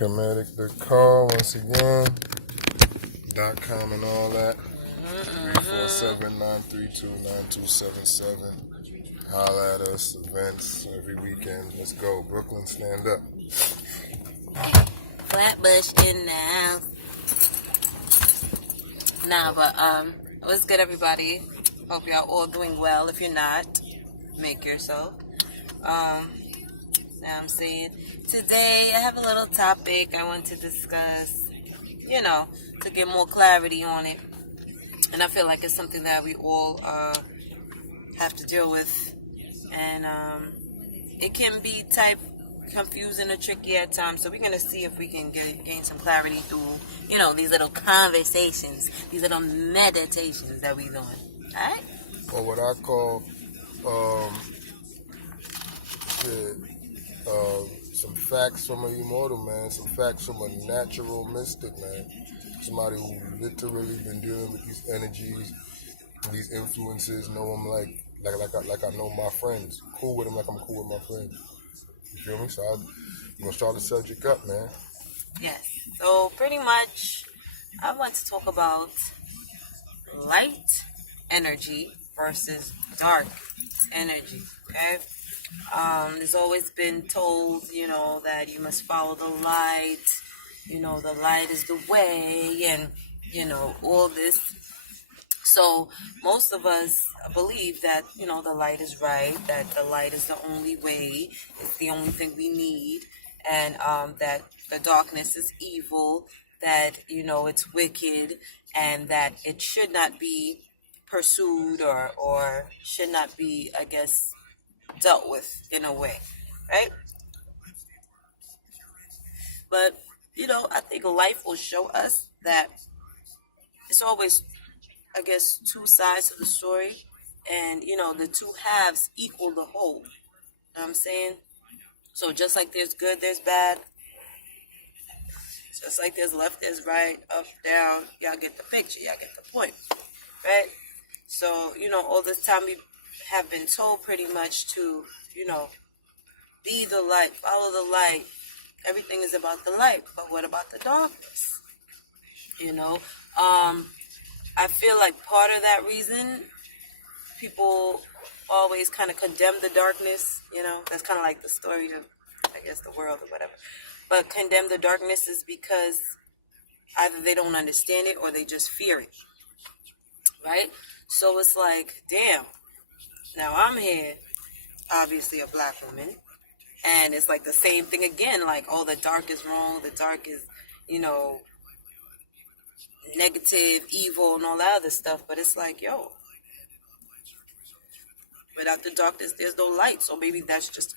Comedic the call once again. .com and all that. 347-932-9277. Holla at us. Events every weekend. Let's go. Brooklyn, stand up. Flatbush in the house. What's good, everybody? Hope y'all all doing well. If you're not, make yourself. Now I'm saying today I have a little topic I want to discuss, to get more clarity on it. And I feel like it's something that we all have to deal with. And it can be type confusing or tricky at times. So we're going to see if we can gain some clarity through, these little conversations, these little meditations that we're doing. All right? Or what I call some facts from an immortal, man. Some facts from a natural mystic, man. Somebody who literally been dealing with these energies, these influences. Know them like I know my friends. Cool with them like I'm cool with my friends. You feel me? So I'm gonna start the subject up, man. Yes. So pretty much, I want to talk about light energy versus dark energy. Okay. There's always been told, that you must follow the light. The light is the way, and all this. So most of us believe that, the light is right, that the light is the only way, it's the only thing we need, and that the darkness is evil, that, it's wicked, and that it should not be pursued or should not be, I guess, dealt with in a way, right? But, I think life will show us that it's always, I guess, two sides to the story, and the two halves equal the whole. You know what I'm saying? So just like there's good, there's bad. Just like there's left, there's right, up, down. Y'all get the picture. Y'all get the point, right? So all this time we have been told pretty much to be the light, follow the light. Everything is about the light, but what about the darkness? I feel like part of that reason people always kind of condemn the darkness, that's kind of like the story of, I guess, the world or whatever. But condemn the darkness is because either they don't understand it or they just fear it, right? So it's like, damn, now I'm here, obviously a black woman, and it's like the same thing again, like, oh, the dark is wrong, the dark is, negative, evil, and all that other stuff. But it's like, yo, without the darkness, there's no light. So maybe that's just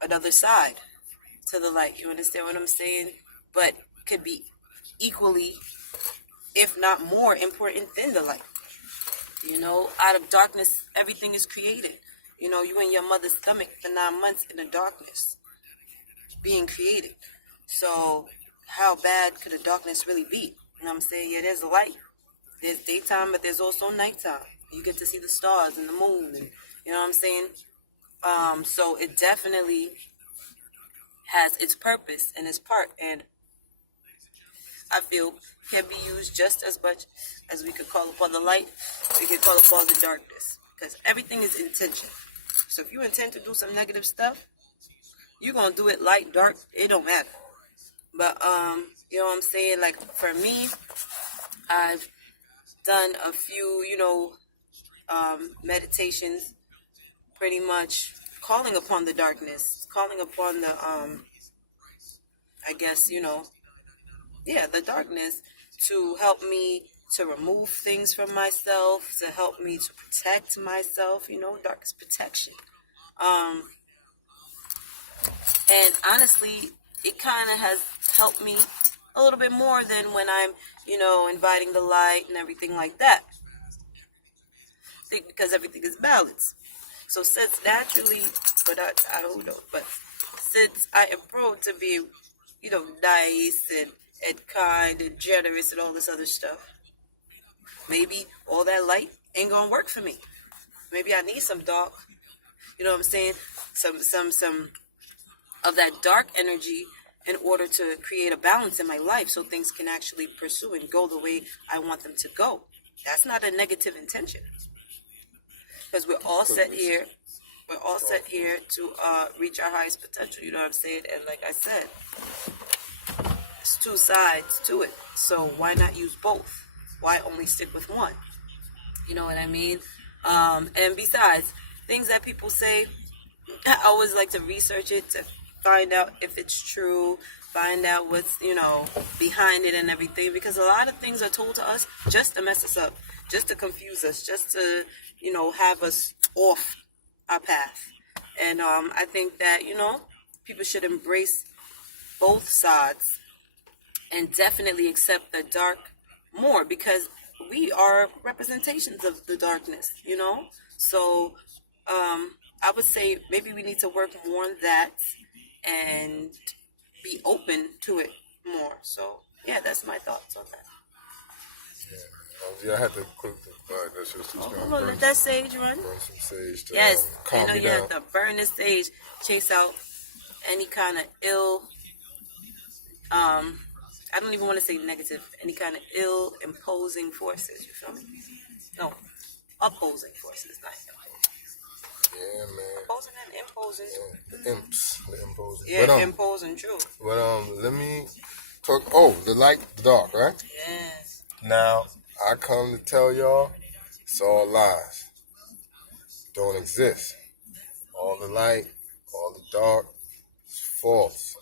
another side to the light. You understand what I'm saying? But could be equally, if not more important than the light. Out of darkness, everything is created. You in your mother's stomach for 9 months in the darkness, being created. So how bad could the darkness really be? You know what I'm saying? Yeah, there's light. There's daytime, but there's also nighttime. You get to see the stars and the moon, and you know what I'm saying? So it definitely has its purpose and its part, and I feel can be used just as much as we could call upon the light, we could call upon the darkness. Because everything is intention. So if you intend to do some negative stuff, you're going to do it light, dark, it don't matter. But, you know what I'm saying? Like, for me, I've done a few, meditations, pretty much calling upon the darkness, calling upon the, I guess, the darkness to help me to remove things from myself, to help me to protect myself, dark is protection. And honestly, it kind of has helped me a little bit more than when I'm, inviting the light and everything like that. I think because everything is balanced. So since naturally, but I don't know, but since I am prone to be, nice and kind and generous and all this other stuff, maybe all that light ain't gonna work for me. Maybe I need some dark, you know what I'm saying? Some of that dark energy in order to create a balance in my life so things can actually pursue and go the way I want them to go. That's not a negative intention. Because we're all set here. We're all set here to reach our highest potential. You know what I'm saying? And like I said, it's two sides to it. So why not use both? Why only stick with one? You know what I mean? And besides, things that people say, I always like to research it to find out if it's true, find out what's, behind it and everything. Because a lot of things are told to us just to mess us up, just to confuse us, just to, have us off our path. And I think that, people should embrace both sides and definitely accept the dark more, because we are representations of the darkness, So I would say maybe we need to work more on that and be open to it more. So yeah, that's my thoughts on that. Yeah, I had to cook that shit too strong. Hold on, let that sage run. Burn some sage to Calm me you down. have to burn the sage, chase out any kind of ill, I don't even want to say negative, any kind of ill imposing forces, you feel me? No, opposing forces, not imposing. Yeah, man. Opposing and imposing. Yeah, the imps, the imposing. Yeah, but, imposing, true. But let me talk. Oh, the light, the dark, right? Yes. Now, I come to tell y'all, it's all lies. Don't exist. All the light, all the dark, it's false.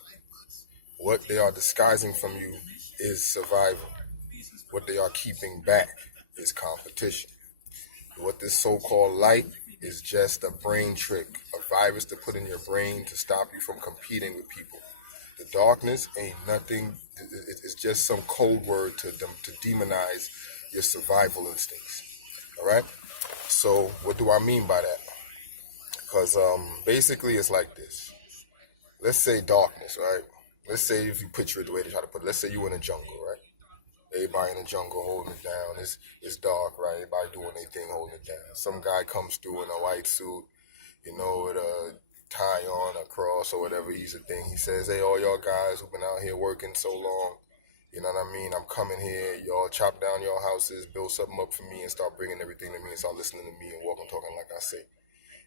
What they are disguising from you is survival. What they are keeping back is competition. What this so-called light is just a brain trick, a virus to put in your brain to stop you from competing with people. The darkness ain't nothing. It's just some code word to demonize your survival instincts. All right? So what do I mean by that? Because basically it's like this. Let's say darkness, right? Let's say, if you picture it the way they try to put it, let's say you in a jungle, right? Everybody in the jungle holding it down. It's dark, right? Everybody doing their thing, holding it down. Some guy comes through in a white suit, with a tie on, a cross or whatever. He's a thing. He says, hey, all y'all guys who've been out here working so long, you know what I mean? I'm coming here. Y'all chop down your houses, build something up for me, and start bringing everything to me and start listening to me and walking, talking like I say.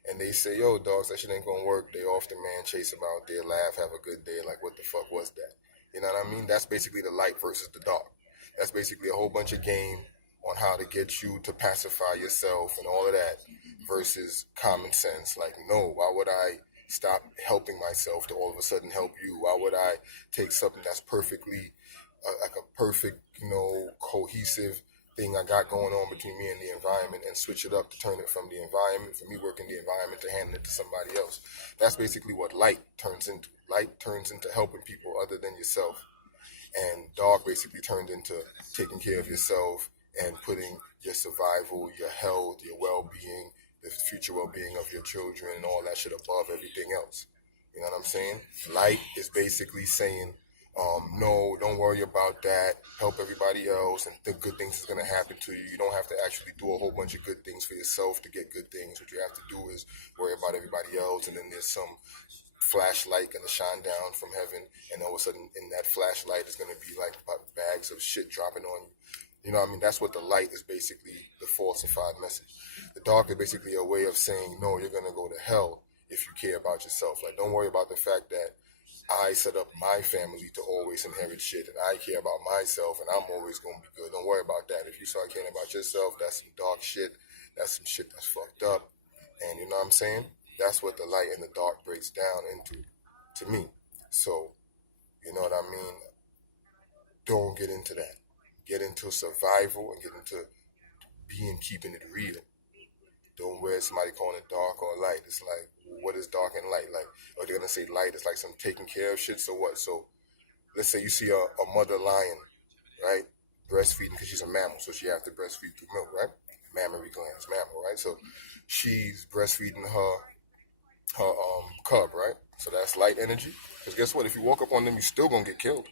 And they say, yo, dogs, that shit ain't gonna work. They off the man, chase them out there, laugh, have a good day. Like, what the fuck was that? You know what I mean? That's basically the light versus the dark. That's basically a whole bunch of game on how to get you to pacify yourself and all of that versus common sense. Like, no, why would I stop helping myself to all of a sudden help you? Why would I take something that's perfectly, like a perfect, cohesive thing I got going on between me and the environment and switch it up to turn it from the environment, from me working the environment to handing it to somebody else? That's basically what light turns into. Light turns into helping people other than yourself. And dark basically turned into taking care of yourself and putting your survival, your health, your well-being, the future well-being of your children and all that shit above everything else. You know what I'm saying? Light is basically saying, no, don't worry about that. Help everybody else, and good things is going to happen to you. You don't have to actually do a whole bunch of good things for yourself to get good things. What you have to do is worry about everybody else, and then there's some flashlight going to shine down from heaven, and all of a sudden in that flashlight is going to be like bags of shit dropping on you. You know what I mean? That's what the light is basically, the falsified message. The dark is basically a way of saying, no, you're going to go to hell if you care about yourself. Like, don't worry about the fact that I set up my family to always inherit shit, and I care about myself, and I'm always going to be good. Don't worry about that. If you start caring about yourself, that's some dark shit. That's some shit that's fucked up. And you know what I'm saying? That's what the light and the dark breaks down into, to me. So, you know what I mean? Don't get into that. Get into survival and get into keeping it real. Don't wear somebody calling it dark or light. It's like, what is dark and light? Like, are they gonna say light is like some taking care of shit? So what? So let's say you see a mother lion, right? Breastfeeding because she's a mammal, so she has to breastfeed through milk, right? Mammary glands, mammal, right? So she's breastfeeding her cub, right? So that's light energy. Because guess what? If you walk up on them, you're still gonna get killed.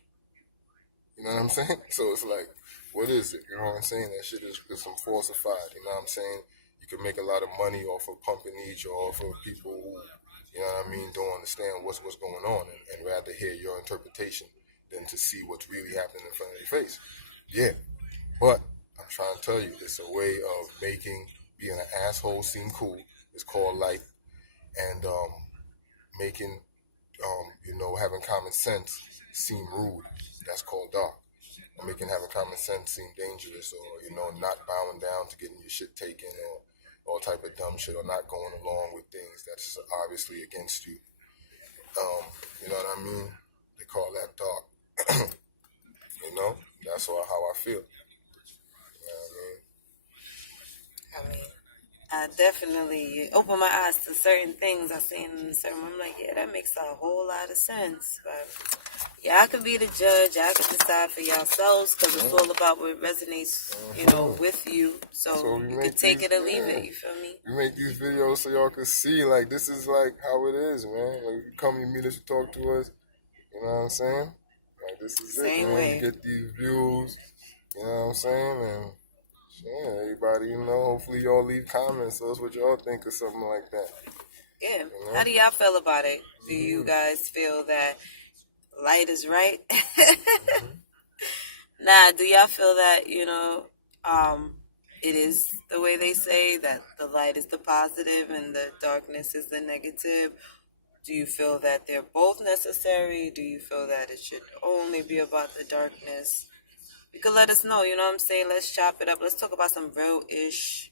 You know what I'm saying? So it's like, what is it? You know what I'm saying? That shit is some falsified. You know what I'm saying? You can make a lot of money off of pumping each or off of people who, you know what I mean, don't understand what's going on, and rather hear your interpretation than to see what's really happening in front of their face. Yeah, but I'm trying to tell you, it's a way of making being an asshole seem cool. It's called light, and making having common sense seem rude. That's called dark. Or making having common sense seem dangerous, or not bowing down to getting your shit taken, or all type of dumb shit, or not going along with things that's obviously against you. You know what I mean? They call that dark. That's how I feel. You know what I mean, I definitely open my eyes to certain things I seen in certain. I'm like, yeah, that makes a whole lot of sense. But y'all can be the judge. Y'all can decide for yourselves because it's all about what resonates, with you. So you can take it or leave it. You feel me? We make these videos so y'all can see, like, this is like how it is, man. Like, you come, you meet us, you talk to us. You know what I'm saying? Like, this is Same it, man. way. You get these views. You know what I'm saying? And yeah, everybody, hopefully y'all leave comments. Tell us what y'all think or something like that. Yeah. How do y'all feel about it? Do you guys feel that light is right? Nah, do y'all feel that, it is the way they say that the light is the positive and the darkness is the negative? Do you feel that they're both necessary? Do you feel that it should only be about the darkness? You can let us know, you know what I'm saying? Let's chop it up. Let's talk about some real-ish,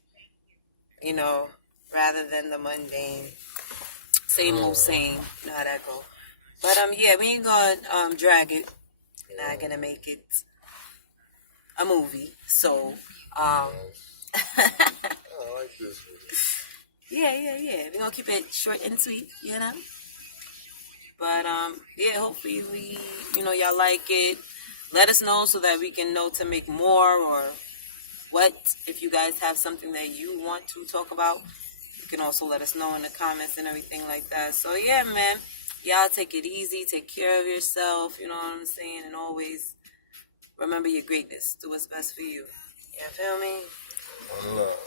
rather than the mundane. Same old same. You know how that go. But, yeah, we ain't gonna drag it. We're not gonna make it a movie. So, I like this video. yeah. We're gonna keep it short and sweet, But, yeah, hopefully y'all like it. Let us know so that we can know to make more, or if you guys have something that you want to talk about, you can also let us know in the comments and everything like that. So, yeah, man, y'all take it easy. Take care of yourself, you know what I'm saying? And always remember your greatness. Do what's best for you. You feel me? One love.